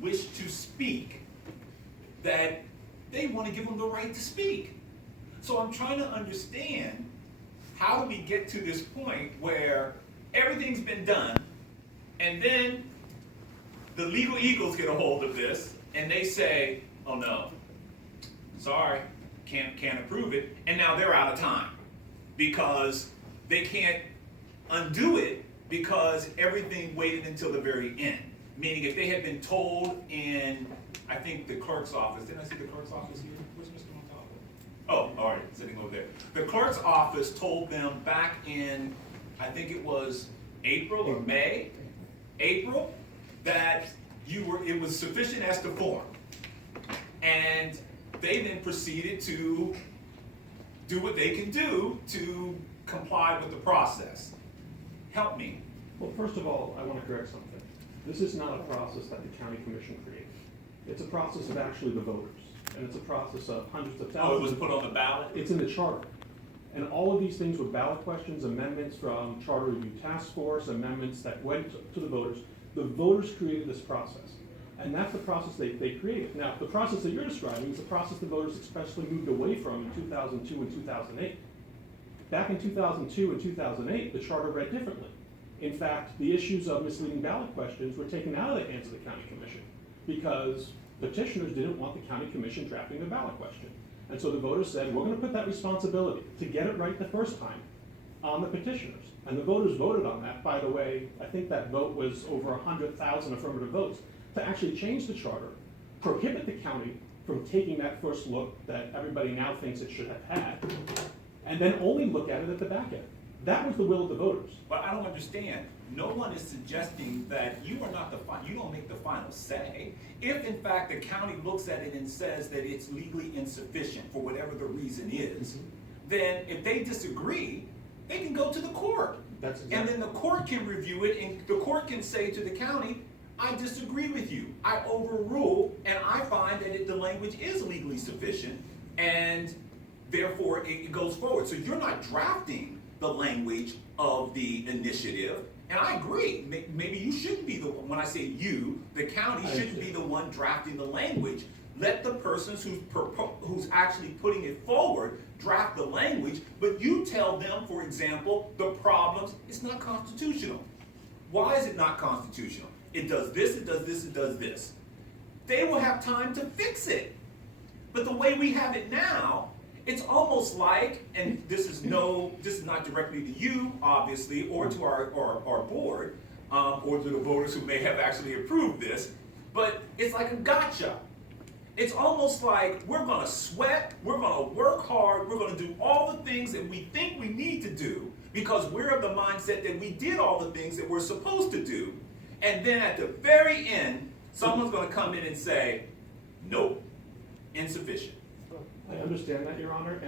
wish to speak, that they want to give them the right to speak. So I'm trying to understand, how do we get to this point where everything's been done, and then the legal eagles get a hold of this, and they say, oh no, sorry, can't approve it, and now they're out of time, because they can't undo it, because everything waited until the very end. Meaning if they had been told in, I think, the clerk's office, didn't I see the clerk's office here? Where's Mr. Montalvo? Oh, all right, sitting over there. The clerk's office told them back in, I think it was April or May, April, that it was sufficient as to form. And they then proceeded to do what they can do to comply with the process. Help me. Well, first of all, I want to correct something. This is not a process that the county commission created. It's a process of actually the voters, and it's a process of hundreds of thousands. Oh, it was put on the ballot? It's in the charter. And all of these things were ballot questions, amendments from Charter Review Task Force, amendments that went to the voters. The voters created this process. And that's the process they created. Now, the process that you're describing is the process the voters especially moved away from in 2002 and 2008. Back in 2002 and 2008, the charter read differently. In fact, the issues of misleading ballot questions were taken out of the hands of the county commission because petitioners didn't want the county commission drafting the ballot question. And so the voters said, we're going to put that responsibility to get it right the first time on the petitioners. And the voters voted on that. By the way, I think that vote was over 100,000 affirmative votes to actually change the charter, prohibit the county from taking that first look that everybody now thinks it should have had, and then only look at it at the back end. That was the will of the voters. But I don't understand. No one is suggesting that you are not you don't make the final say. If in fact the county looks at it and says that it's legally insufficient for whatever the reason is, then if they disagree, they can go to the court. That's exactly. And then the court can review it, and the court can say to the county, I disagree with you. I overrule, and I find that the language is legally sufficient, and therefore it goes forward. So you're not drafting the language of the initiative, and I agree. Maybe you shouldn't be the one. When I say you, the county shouldn't be the one drafting the language. Let the persons who's actually putting it forward draft the language, but you tell them, for example, the problems. It's not constitutional. Why is it not constitutional? It does this, it does this, it does this. They will have time to fix it. But the way we have it now, it's almost like, and this is not directly to you, obviously, or to our board, or to the voters who may have actually approved this, but it's like a gotcha. It's almost like we're gonna sweat, we're gonna work hard, we're gonna do all the things that we think we need to do because we're of the mindset that we did all the things that we're supposed to do. And then at the very end, someone's gonna come in and say, nope, insufficient. I understand that, Your Honor.